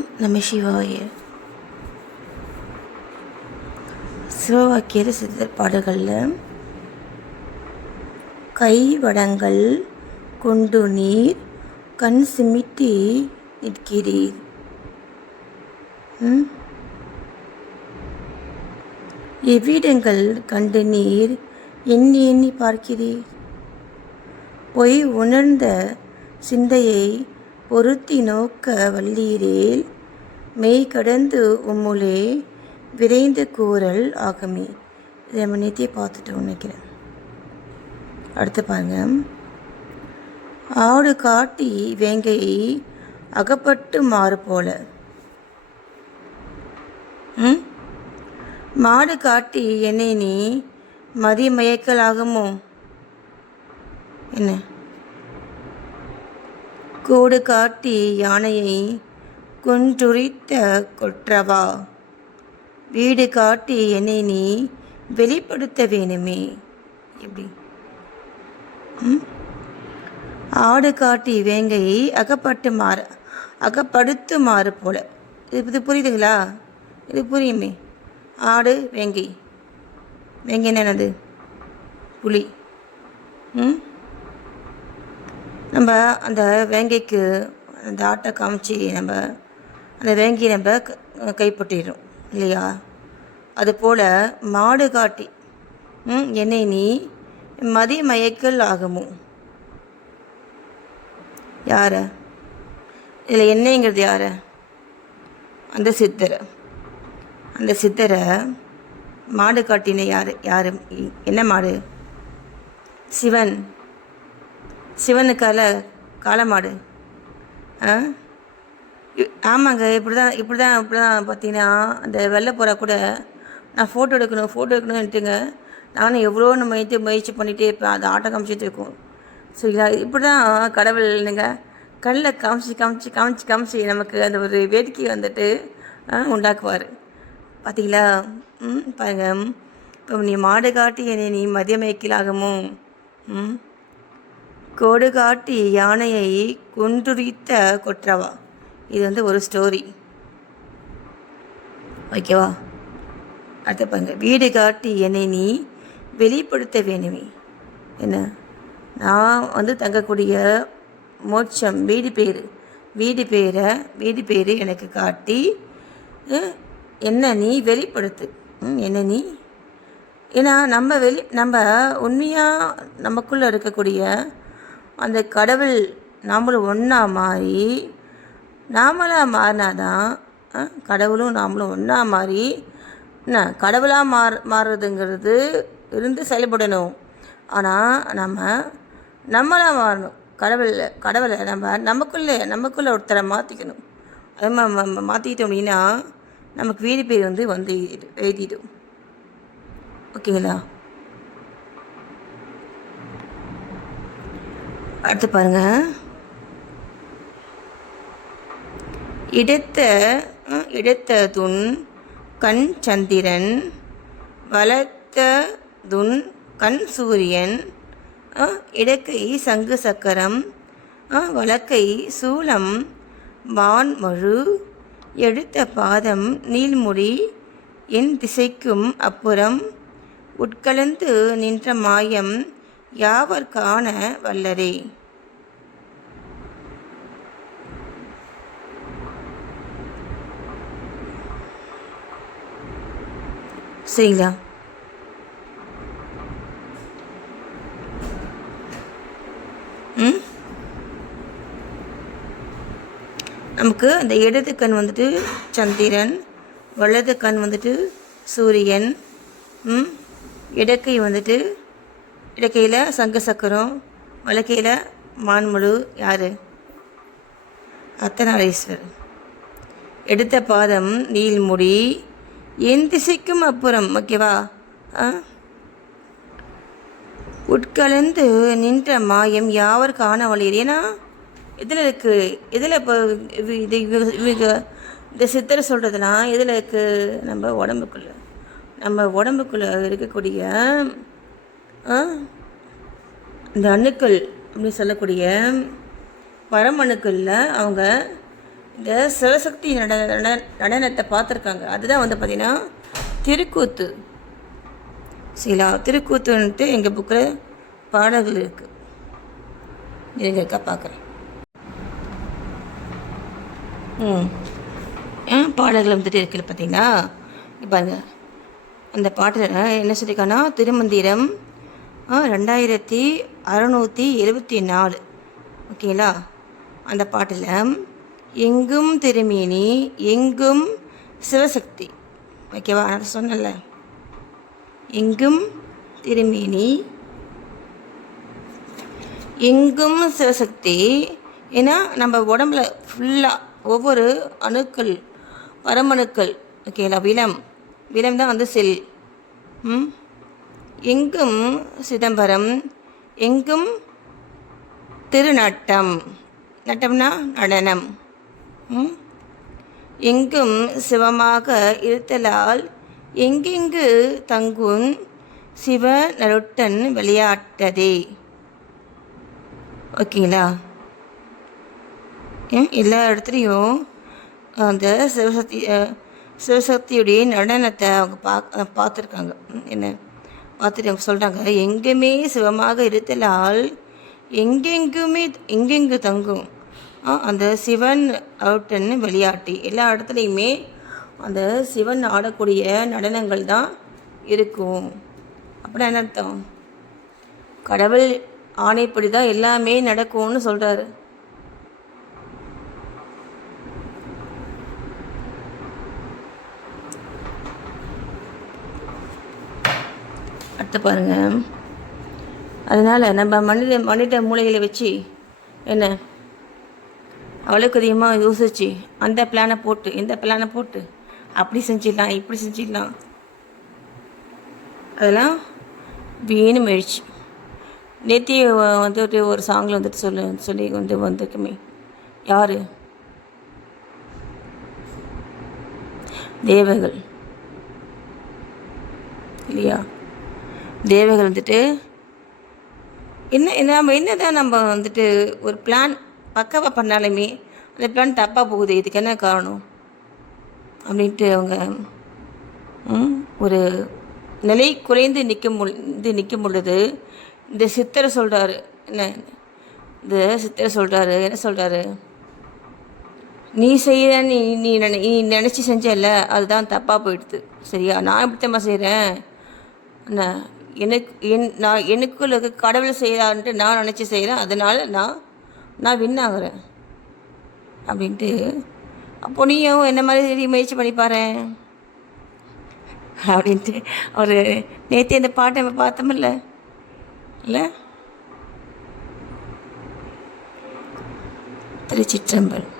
ஓம் நம சிவாய. சிவவாக்கியர் சித்தர் பாடல்களில் கைவடங்கள் கொண்டு நீர் கண் சிமிட்டி நிற்கிறீர். எவ்விடங்கள் கண்டு நீர் எண்ணி எண்ணி பார்க்கிறீர். பொய் உணர்ந்த சிந்தையை பொருத்தி நோக்க வல்லீரேல் மெய் கடந்து உம்முலே விரைந்து கூறல் ஆகமே. இதை நம்ம நேத்தியே பார்த்துட்டோம் நினைக்கிறேன். அடுத்து பாருங்க. ஆடு காட்டி வேங்கையை அகப்பட்டு மாறு போல. மாடு காட்டி என்னை நீ மதிமயக்கல் ஆகுமோ என்ன? கோடு காட்டி யானையை குன்றுரித்த கொற்றவா, வீடு காட்டி என்னை நீ வெளிப்படுத்த வேணுமே. எப்படி? ஆடு காட்டி வேங்கையை அகப்படுத்து மாறு போல. இது புரியுதுங்களா? இது புரியுமே. ஆடு வேங்கை, வேங்கை என்னது? புலி. நம்ம அந்த வேங்கைக்கு அந்த ஆட்டை காமிச்சு நம்ம அந்த வேங்கையை நம்ம கைப்பற்றிடுறோம் இல்லையா? அதுபோல் மாடு காட்டி என்னை நீ மதிமயக்கல் ஆகுமோ. யார இதில் என்னங்கிறது? யார? அந்த சித்தரை. அந்த சித்தரை மாடு காட்டின யார்? என்ன மாடு? சிவன். சிவனுக்கால காளமாடு. ஆமாங்க. இப்படி தான் பார்த்தீங்கன்னா அந்த வெள்ளை போகிறா கூட நான் ஃபோட்டோ எடுக்கணும்னுட்டுங்க நானும் எவ்வளோ முயற்சி பண்ணிகிட்டே இருப்பேன். அது ஆட்டம் காமிச்சிட்டு இருக்கும். சரிங்களா? இப்படி தான் கடவுள் இல்லைங்க கண்ணில் காமிச்சு நமக்கு அந்த ஒரு வேடிக்கை வந்துட்டு உண்டாக்குவார். பார்த்தீங்களா? பாருங்க. இப்போ நீ மாடு காட்டி என்னை நீ மதியமயக்கிலாகுமோ. கோடு காட்டி யானையை குன்றுரித்த கொற்றவா. இது ஒரு ஸ்டோரி. ஓகேவா? அடுத்த பாருங்க. வீடு காட்டி என்னை நீ வெளிப்படுத்த வேணுமே. என்ன? நான் தங்கக்கூடிய மோட்சம் வீடு பேர் எனக்கு காட்டி என்ன நீ வெளிப்படுத்து. என்ன நீ? ஏன்னா நம்ம உண்மையாக நமக்குள்ளே இருக்கக்கூடிய அந்த கடவுள் நாமளும் ஒன்றா மாறி நாமளாக மாறினாதான் கடவுளும் நாமளும் ஒன்றா மாறி என்ன கடவுளாக மாறுறதுங்கிறது இருந்து செயல்படணும். ஆனால் நம்மளாக மாறணும். கடவுளை நமக்குள்ளே ஒருத்தரை மாற்றிக்கணும். அது மாற்றிக்கிட்டோம் அப்படின்னா நமக்கு வீடு பேர் வந்து எழுதிடும். ஓகேங்களா? அடுத்து பாருங்க. இடத்ததுன் கண் சந்திரன், வளர்த்ததுன் கண் சூரியன், இடக்கை சங்கு சக்கரம், வலக்கை சூலம் வான்மழு, எடுத்த பாதம் நீள்முடி, என் திசைக்கும் அப்புறம் உட்கலந்து நின்ற மாயம் யாவர் காண வல்லரே. சரிங்களா? நமக்கு அந்த இடது கண் சந்திரன், வலது கண் சூரியன், இடக்கையில் சங்கு சக்கரம், வலக்கையில் மான்முழு. யார்? அர்த்தநாரீஸ்வரர். எடுத்த பாதம் நீள்முடி, என் திசைக்கும் அப்புறம். ஓகேவா? உட்கலந்து நின்ற மாயம் யாவர் காண வழியர். ஏன்னா இதில் இருக்குது. இதில் இப்போ இந்த சித்தரை சொல்கிறதுலாம் இதில் இருக்குது. நம்ம உடம்புக்குள்ளே இருக்கக்கூடிய இந்த அணுக்கள் அப்படின்னு சொல்லக்கூடிய பரமணுக்களில் அவங்க இந்த சிவசக்தி நடனத்தை பார்த்துருக்காங்க. அதுதான் வந்து பார்த்திங்கன்னா திருக்கூத்து. சரிங்களா? திருக்கூத்துன்ட்டு எங்கள் புக்கில் பாடல்கள் இருக்குது. இருக்கா பார்க்குறேன். பாடல்கள் வந்துட்டு இருக்குல்ல பார்த்தீங்களா? பாருங்க, அந்த பாட்டில் என்ன சொல்லியிருக்காங்கன்னா, திருமந்திரம் 2674. ஓகேங்களா? அந்த பாட்டில் எங்கும் திருமேனி எங்கும் சிவசக்தி. ஓகேவா? நான் சொன்னல, எங்கும் திருமேனி எங்கும் சிவசக்தி. ஏன்னா நம்ம உடம்புல ஃபுல்லாக ஒவ்வொரு அணுக்கள், பரமணுக்கள். ஓகேங்களா? விலம் தான் வந்து செல். எங்கும் சிதம்பரம், எங்கும் திருநட்டம். நட்டம்னா நடனம். எங்கும் சிவமாக இருத்தலால் எங்கெங்கு தங்கும் சிவ நருட்டன் விளையாட்டதே. ஓகேங்களா? எல்லா இடத்துலையும் அந்த சிவசக்தியுடைய நடனத்தை அவங்க பார்த்துருக்காங்க. என்ன பார்த்துட்டு அவங்க சொல்கிறாங்க, எங்குமே சிவமாக இருத்தலால் எங்கெங்கு தங்கும் அந்த சிவன் அவுட்டன் விளையாட்டு. எல்லா இடத்துலையுமே அந்த சிவன் ஆடக்கூடிய நடனங்கள் தான் இருக்கும். அப்படின்னா என்ன அர்த்தம்? கடவுள் ஆணைப்படி தான் எல்லாமே நடக்கும்னு சொல்கிறாரு. அடுத்து பாருங்கள். அதனால் நம்ம மனித மூளைகளை வச்சு என்ன அவ்வளோக்கு அதிகமாக யோசிச்சு அந்த பிளானை போட்டு இந்த பிளானை போட்டு அப்படி செஞ்சிடலாம் இப்படி செஞ்சிடலாம், அதெல்லாம் வீணு முயற்சி. நேற்று வந்துட்டு ஒரு சாங்கில் வந்துட்டு சொல்லி வந்திருக்குமே, யார்? தேவர்கள் இல்லையா? தேவர்கள் வந்துட்டு நம்ம என்னதான் நம்ம வந்துட்டு ஒரு பிளான் பக்காவாக பண்ணாலுமே அந்த பிளான் தப்பாக போகுது. இதுக்கு என்ன காரணம் அப்படின்ட்டு அவங்க ஒரு நிலை குறைந்து நிற்கும் பொழுது இந்த சித்தரை சொல்கிறாரு. இந்த சித்தரை சொல்கிறாரு, என்ன சொல்கிறாரு? நீ செய்கிற நீ நினச்சி செஞ்சல, அதுதான் தப்பாக போயிடுது. சரியா? நான் எப்படித்தம்மா செய்கிறேன்? எனக்குள்ள கடவுள் செய்கிறான்ட்டு நான் நினச்சி செய்கிறேன், அதனால் நான் வின் ஆகிறேன் அப்படின்ட்டு. அப்போ நீயும் என்ன மாதிரி முயற்சி பண்ணி பாரு அப்படின்ட்டு ஒரு நேற்று அந்த பாட்டை நம்ம பார்த்தோமில்ல இல்லை? திருச்சிற்றம்பலம்.